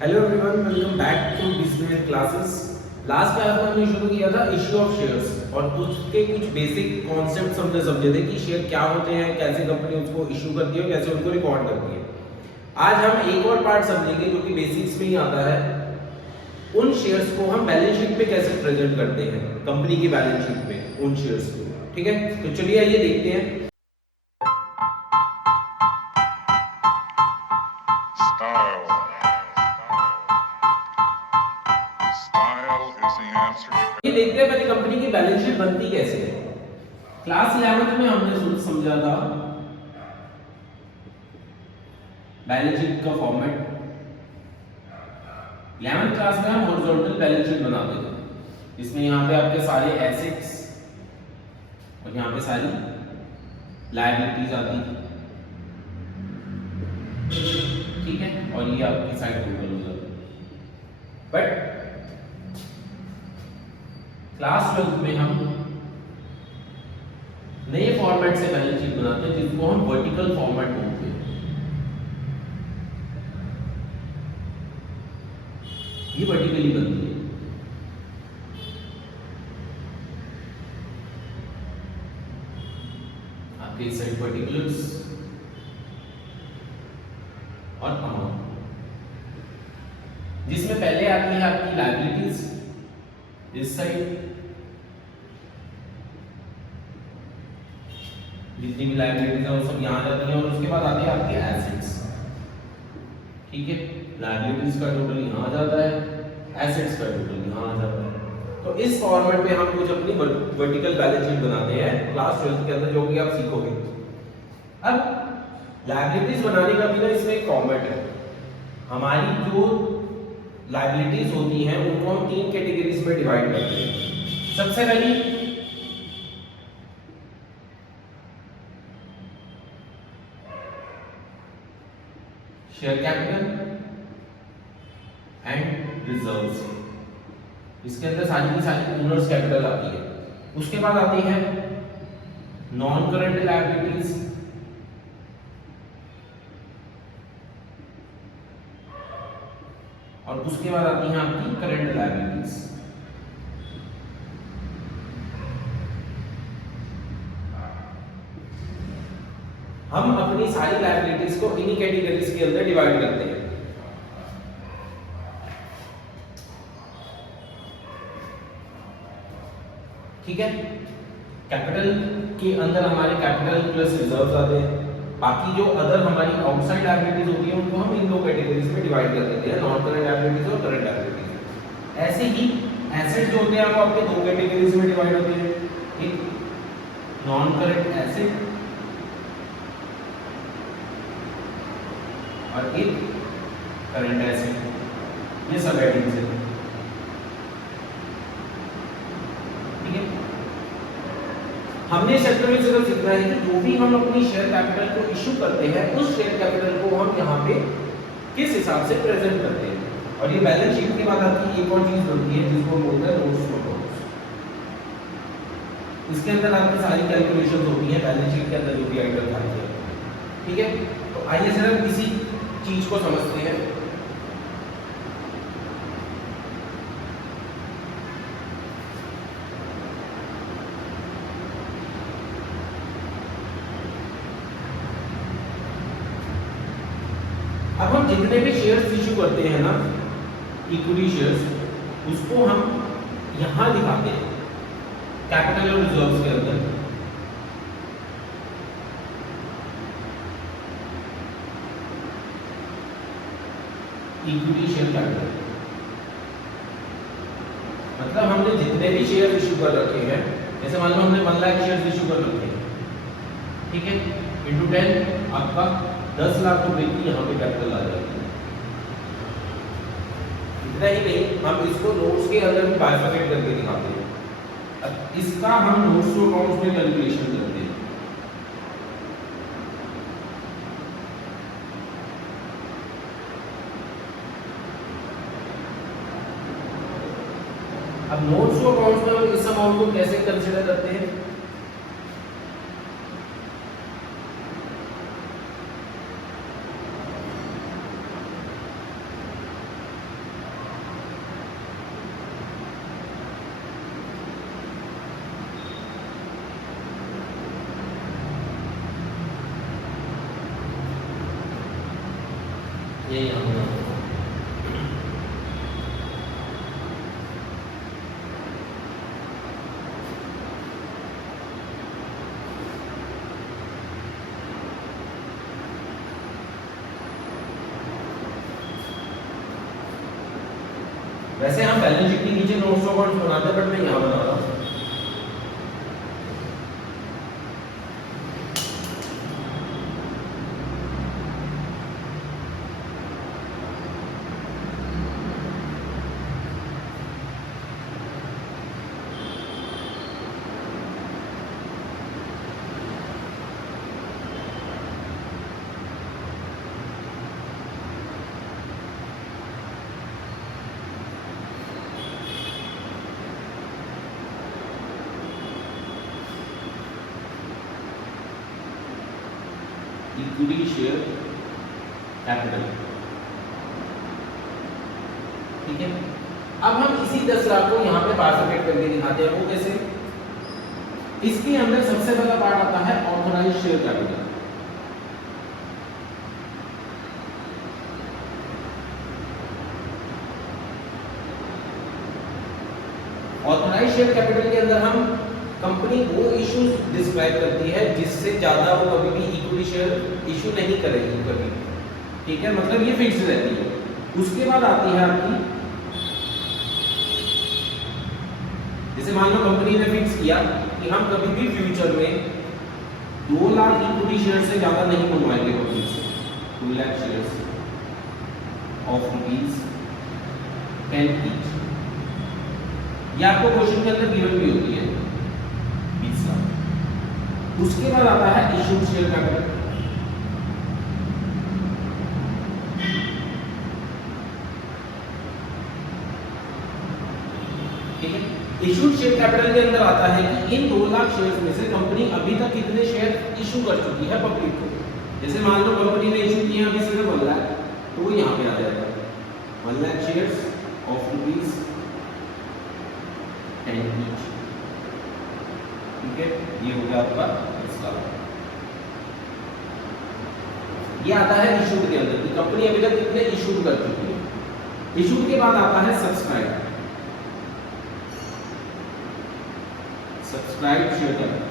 Hello everyone, welcome back to business classes. Last class में हमने शुरू किया था इश्यू ऑफ शेयर्स और उसके कुछ बेसिक कॉन्सेप्ट्स हमने समझे थे कि शेयर क्या होते हैं, कैसे कंपनी उसको इश्यू करती है और कैसे उनको रिकॉर्ड करती है। आज हम एक और पार्ट समझेंगे जो कि बेसिक्स में ही आता है। उन शेयर्स को हम बैलेंस शीट पे कैसे प्रेजेंट करते हैं, कंपनी की बैलेंस शीट पे उन शेयर्स को। ठीक है, तो चलिए आइए देखते हैं। ये देखते हैं पहले कंपनी की बैलेंस शीट बनती कैसे है। क्लास 11th में हमने समझा था बैलेंस शीट का फॉर्मेट। 11th क्लास में हम हॉरिजॉन्टल बैलेंस शीट बनाते थे, इसमें यहाँ पे आपके सारे एसेट्स और यहाँ पे सारी लायबिलिटीज आती थी। ठीक है, और ये आपकी साइड टोटल हो जाती है। बट क्लास 12th में हम नए फॉर्मेट से बैलेंस शीट बनाते हैं जिसको हम वर्टिकल फॉर्मेट बोलते हैं। ये वर्टिकली बनती है। आपके इस साइड पर्टिकुलर्स और अमाउंट, जिसमें पहले आती है आपकी लायबिलिटीज इस साइड, जितनी भी लायबिलिटीज है वो सब यहाँ जाती हैं, और उसके बाद आते हैं आपके एसेट्स। ठीक है, लायबिलिटीज का टोटल यहाँ आ जाता है, एसेट्स का टोटल यहाँ आ जाता है। तो इस फॉर्मेट पे हम कुछ अपनी वर्टिकल बैलेंस शीट बनाते हैं क्लास 12 के अंदर, जो कि आप सीखोगे। अब लायबिलिटीज बनाने का भी ना इसमें एक फॉर्मेट है। हमारी जो लायबिलिटीज होती हैं उनको हम 3 कैटेगरीज में डिवाइड करते हैं। सबसे पहली शेयर कैपिटल एंड रिजर्व्स, इसके अंदर सारी की सारी ओनर्स कैपिटल आती है। उसके बाद आती है नॉन करंट लायबिलिटीज, और उसके बाद आती है आपकी करंट लायबिलिटीज। हम अपनी सारी लायबिलिटीज को इन्हीं कैटेगरीज के अंदर डिवाइड करते हैं। ठीक है, कैपिटल के अंदर हमारे कैपिटल प्लस रिजर्व्स आते हैं। बाकी जो अदर हमारी आउटसाइड लायबिलिटीज होती है उनको हम इन 2 कैटेगरीज में डिवाइड कर देते हैं, नॉन करंट लायबिलिटीज और करंट लायबिलिटीज। ऐसे ही एसेट जो होते हैं वो आपके 2 कैटेगरीज में डिवाइड होते हैं, एक नॉन करंट एसेट और एक करंट एसेट। ये सब हेडिंग्स है। ठीक है, हमने इस चैप्टर में सिर्फ सीखना है कि जो भी हम अपनी शेयर कैपिटल को इश्यू करते हैं उस शेयर कैपिटल को हम यहाँ पे किस हिसाब से प्रेजेंट करते हैं। और ये बैलेंस शीट के बाद आपकी एक और चीज बनती है जिसको बोलते हैं नोट्स टू अकाउंट्स। इसके अंदर आपकी सारी कैलकुलेशंस होती है बैलेंस शीट के अंदर जो भी आइटम आते हैं। ठीक है, तो आइए सिर्फ इसी चीज को समझते हैं। अब हम जितने भी शेयर्स इश्यू करते हैं ना, इक्विटी शेयर्स, उसको हम यहां दिखाते हैं कैपिटल और रिजर्व्स के अंदर। इक्विटी शेयर कैपिटल मतलब हमने जितने भी शेयर इश्यू कर रखे हैं, जैसे मान लो हमने 1 लाख शेयर इश्यू कर रखे हैं, ठीक है, इंटू 10 आपका 10 लाख रुपए की यहाँ पे कैपिटल आ जाती है। इतना ही नहीं, हम इसको नोट्स के अंदर भी बाइफरकेट करके दिखाते हैं। अब इसका हम नोट्स टू अकाउंट्स में कैलकुलेशन करते हैं। अब नोट्स टू अकाउंट्स में हम इस अमाउंट को कैसे कंसीडर करते हैं। ये यहाँ पे वैसे हम बैलेंस शीट के नीचे नोट्स ऑफ अकाउंट्स बनाते हैं, बट मैं यहाँ बना रहा हूँ। इक्विटी शेयर कैपिटल, ठीक है। अब हम इसी 10 लाख को यहाँ पे बाइफरकेट करके दिखाते हैं। वो कैसे? इसके अंदर सबसे पहला पार्ट आता है authorised share capital. Authorised share capital के अंदर हम कंपनी वो इश्यूज डिस्क्राइब करती है जिससे ज्यादा वो कभी भी इक्विटी शेयर इशू नहीं करेगी कभी, ठीक है। मतलब ये फिक्स रहती है। उसके बाद आती है आपकी, जैसे मान लो कंपनी ने फिक्स किया कि हम कभी भी फ्यूचर में 2 लाख इक्विटी शेयर से ज्यादा नहीं मंगवाएंगे कंपनी से। 2 lakh shares of rupees 10 each. ये आपको क्वेश्चन के अंदर गिवन भी होती है 20 लाख। उसके बाद आता है इशूड शेयर कैपिटल। ठीक है, इशूड शेयर कैपिटल के अंदर आता है कि इन 2 लाख शेयर्स में से कंपनी अभी तक कितने शेयर इशू कर चुकी है पब्लिक को। जैसे मान लो कंपनी ने इशू किए अभी सिर्फ 1 लाख, तो वो यहाँ पे आ जाएगा 1 lakh shares of rupees 10 each. ठीक है, ये हो गया आपका इसका। ये आता है इशूड के अंदर कि कंपनी अभी तक कितने इशू कर चुकी है। इशू के बाद आता है subscribe share capital.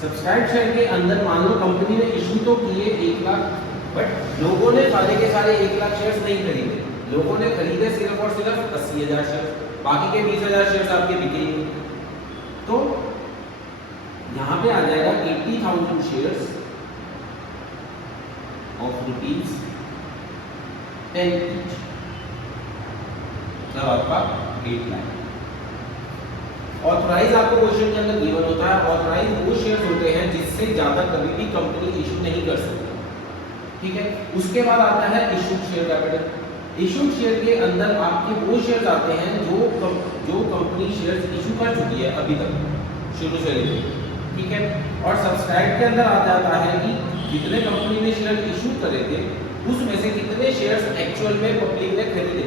Subscribe share के अंदर मान लो कंपनी ने इशू तो किए 1 लाख, बट लोगों ने सारे के सारे 1 लाख शेयर्स नहीं खरीदे। लोगों ने खरीदे सिर्फ और सिर्फ 80,000 शेयर, बाकी के 20,000 शेयर्स आपके बिक्री में। तो यहां पे आ जाएगा 80,000 शेयर्स ऑफ रुपीज 10 ईच, मतलब आपका 8 लाख। ऑथराइज आपको क्वेश्चन के अंदर गिवन होता है। ऑथराइज वो शेयर्स होते हैं जिससे ज्यादा कभी भी कंपनी इशू नहीं कर सकती। ठीक है, उसके बाद आता है issued share capital. Issued share के अंदर आपके वो शेयर्स आते हैं जो कंपनी शेयर्स इशू कर चुकी है अभी तक शुरू से लेकर। ठीक है, और सब्सक्राइब के अंदर आ जाता है कि जितने कंपनी ने शेयर इशू करे थे उसमें से कितने शेयर्स एक्चुअल में पब्लिक ने खरीदे।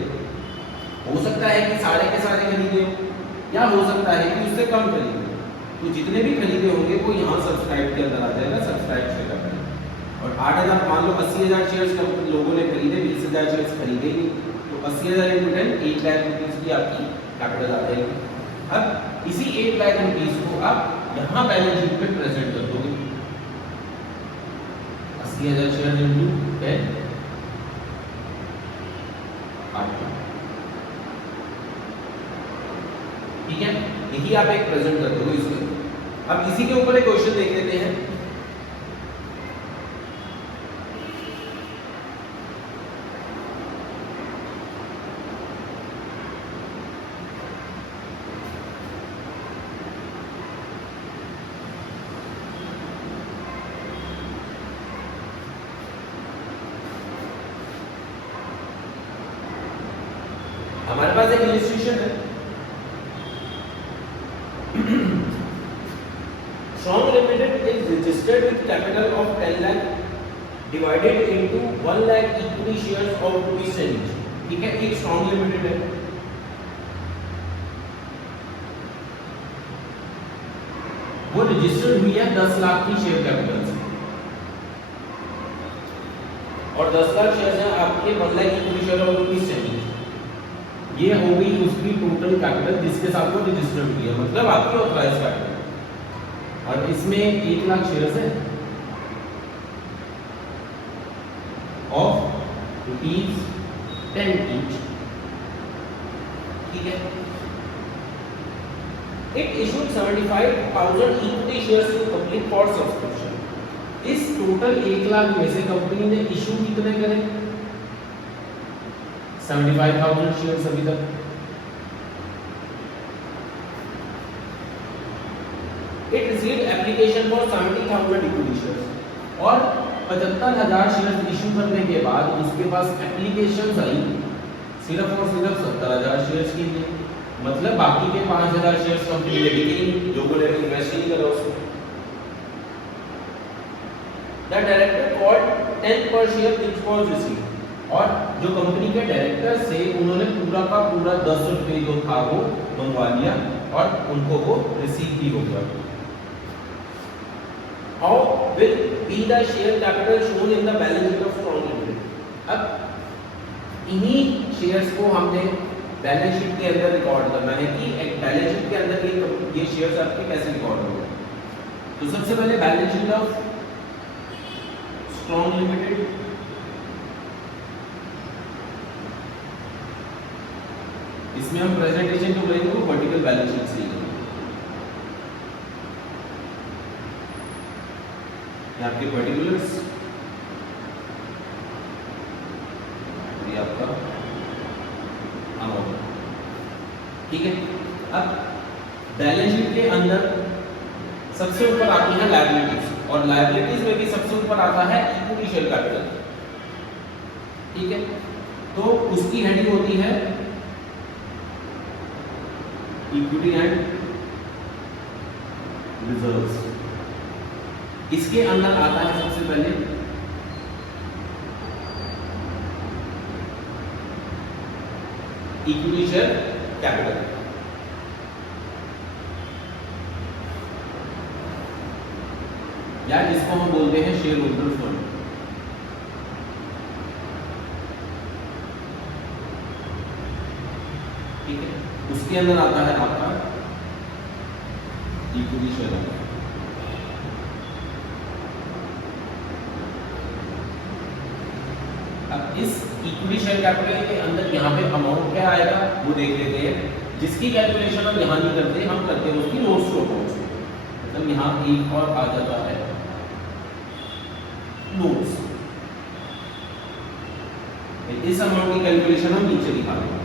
हो सकता है कि सारे के सारे खरीदे हो, या हो सकता है कि उससे कम खरीदे। तो जितने भी खरीदे होंगे वो यहाँ सब्सक्राइब के अंदर आ जाएगा, सब्सक्राइब शेयर कैपिटल। और 8,000 मान लो 80,000 शेयर्स लोगों ने खरीदे, 20,000 शेयर्स खरीदे ही, तो 80,000 × 10 8 लाख रुपीज की आपकी कैपिटल आ जाएगी। अब इसी 8 लाख रुपीज को आप यहाँ बैलेंस शीट में प्रेजेंट कर दोगे। 80,000 शेयर × 10 8 लाख। ठीक है, यही आप एक प्रेजेंट कर दोगे इसमें। अब इसी के ऊपर एक क्वेश्चन देख लेते हैं। हमारे पास एक इलस्ट्रेशन है। Strong Limited is registered with capital of 10 lakh divided into 1 lakh equity shares of rupees 10 each। ठीक है, एक Strong Limited है। वो रजिस्टर्ड हुई है 10 लाख की शेयर कैपिटल से। और 10 लाख शेयर हैं आपके 1 लाख इक्विटी शेयर और रुपीस चाहिए। ये हो गई उसकी टोटल कैपिटल जिसके साथ वो रजिस्टर्ड किया, मतलब आपकी ऑथराइज कैपिटल। और इसमें 1 लाख शेयर्स है ऑफ ₹10 ईच, ठीक है। It issued 75,000 equity shares to company for subscription. इस टोटल 1 लाख में से कंपनी ने इशू कितने करे? 75,000 शेयर्स अभी तक। It received application for 70,000 equity shares और 75,000 शेयर्स इशू करने के बाद उसके पास एप्लीकेशंस आई सिर्फ और सिर्फ 70,000 शेयर्स के लिए, मतलब बाकी के 5,000 शेयर्स कंपनी ने बिके, जो बोले इन्वेस्ट नहीं करा उसमें। The director called 10 per share which was received, और जो कंपनी के डायरेक्टर से उन्होंने पूरा का पूरा 10 रुपए जो था वो मंगवा लिया और उनको वो रिसीव भी हो गया। How will be the share capital shown in the balance sheet of Strong Limited? अब इन्हीं शेयर्स को हमने बैलेंस शीट के अंदर रिकॉर्ड करना है कि एक बैलेंस शीट के अंदर ये शेयर्स आपके कैसे रिकॉर्ड होंगे। तो सबसे पहले balance sheet of strong limited, इसमें हम प्रेजेंटेशन जो करेंगे वो वर्टिकल बैलेंस शीट से करेंगे। ये आपके पर्टिकुलर्स, ये आपका अमाउंट, ठीक है। अब बैलेंस शीट के अंदर सबसे ऊपर आती है लायबिलिटीज, और लायबिलिटीज में भी सबसे ऊपर आता है इक्विटी शेयर कैपिटल, ठीक है। तो उसकी हेडिंग होती है इक्विटी एंड रिजर्व्स। इसके अंदर आता है सबसे पहले इक्विटी शेयर कैपिटल, या जिसको हम बोलते हैं शेयर होल्डर फंड, ठीक है। उसके अंदर आता है आपका इक्विटी शेयर होल्डर। अब इस इक्विटी शेयर कैपिटल के अंदर यहाँ पे अमाउंट क्या आएगा वो देख लेते हैं, जिसकी कैलकुलेशन हम यहाँ नहीं करते, हम करते हैं उसकी नोट्स टू अकाउंट्स। मतलब यहाँ एक और आ जाता है नोट्स, इस अमाउंट की कैलकुलेशन हम नीचे दिखा देंगे।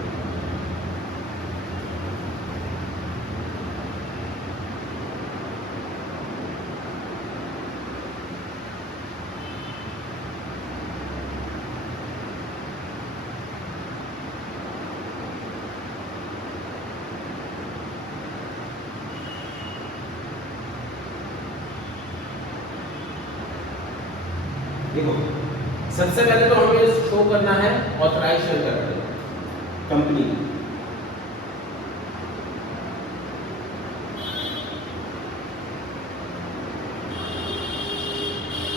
देखो सबसे पहले तो हमें शो करना है ऑथराइज्ड शेयर कैपिटल कंपनी की।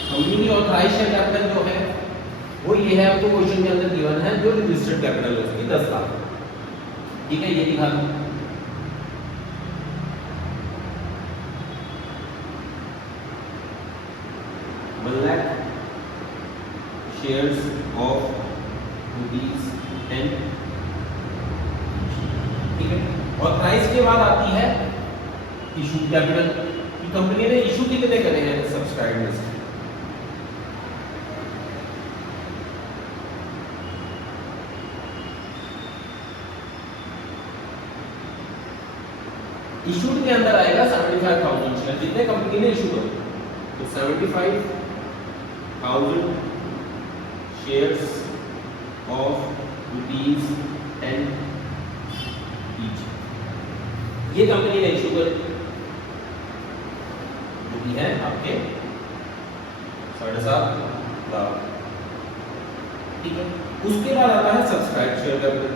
कंपनी की ऑथराइज्ड शेयर कैपिटल जो है वो ये है, आपको क्वेश्चन के अंदर गिवन है, जो रजिस्टर्ड कैपिटल है उसकी 10 लाख, ठीक है। ये दिखा दो, shares of ₹10, ठीक है। और प्राइस के बाद आती है इशू कैपिटल कि कंपनी ने इशू कितने करे हैं सब्सक्राइब लिस्ट। इशूड के अंदर आएगा 75,000 शेयर, जितने कंपनी ने इशू करे, तो 75,000 shares of ₹10 each, ये कंपनी ने इशू करे, जो कि है आपके 7.5 लाख, ठीक है। उसके बाद आता है सब्सक्राइब शेयर कैपिटल।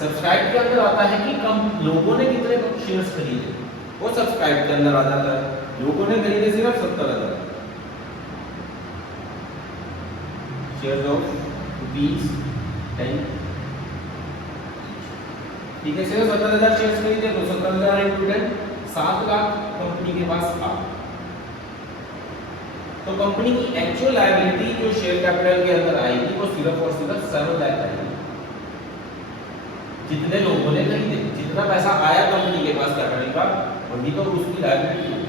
सब्सक्राइब क्या अंदर आता है कि कम लोगों ने कितने शेयर्स खरीदे, वो सब्सक्राइब के अंदर आ जाता है। लोगों ने खरीदे सिर्फ 70,000 शेयर्स ऑफ ₹10, ठीक है, सिर्फ 70,000 शेयर्स खरीदे तो 70,000 इंटू 10 7 लाख कंपनी के पास आ। तो कंपनी की एक्चुअल लायबिलिटी जो शेयर कैपिटल के अंदर आएगी वो सिर्फ और सिर्फ 7 लाख आएगी, जितने लोगों ने खरीदे, जितना पैसा आया कंपनी के पास कैपिटल का वही तो उसकी लायबिलिटी है।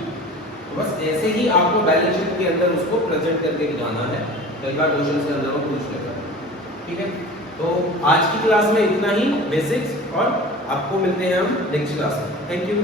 तो बस ऐसे ही आपको बैलेंस शीट के अंदर उसको प्रेजेंट करके दिखाना है, कई बार क्वेश्चन के अंदर वो पूछ लेता है। ठीक है, तो आज की क्लास में इतना ही बेसिक्स, और आपको मिलते हैं हम नेक्स्ट क्लास में। Thank you.